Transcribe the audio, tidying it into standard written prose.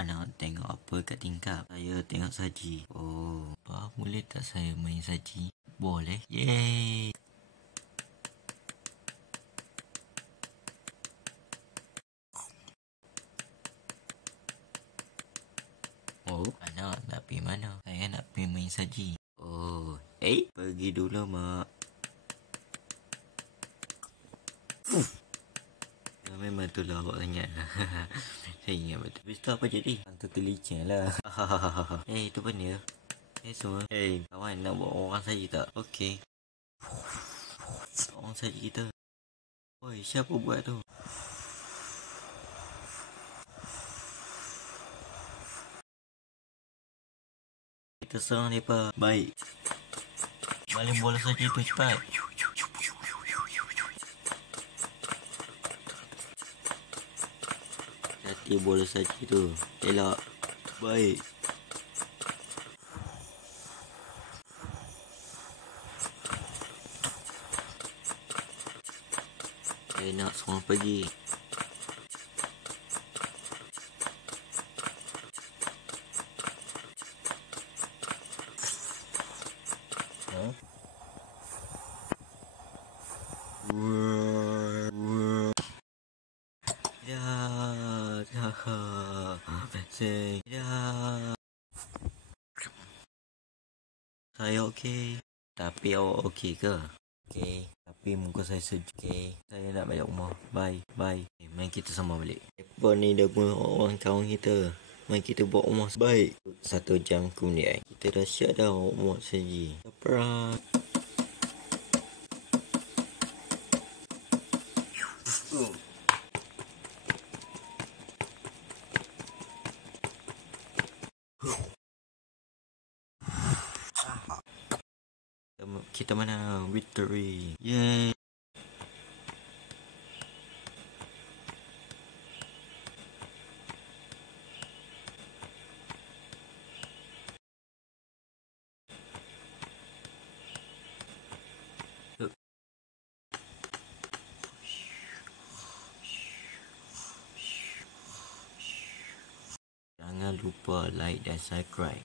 Nak tengok apa kat tingkap? Saya tengok saji. Oh, apa? Boleh tak saya main saji? Boleh. Yeay. Oh, nak pergi mana? Saya nak pergi main saji. Oh, pergi dulu, Mak. Memang tu lah awak sangat. Saya ingat betul. Habis tu apa jadi? Hantu kelicin lah. Itu pun dia. Semua. Kawan nak buat orang saji tak? Okey. Orang saji kita. Oi, siapa buat tu? Kita serang mereka. Baik. Baling bola saji tu cepat. Hati bola saji tu. Elak. Baik. Saya nak semua pergi. Saya okey. Tapi awak okey ke? Okey. Tapi muka saya sejuk. Okey. Saya nak balik rumah. Bye. Mari kita sambung balik. Lepas ni dah guna orang kawan kita. Mari kita buat rumah baik. 1 jam kemudian. Kita dah siap dah buat saji. Surprise. Kita mana victory. Yay. Jangan lupa like dan subscribe.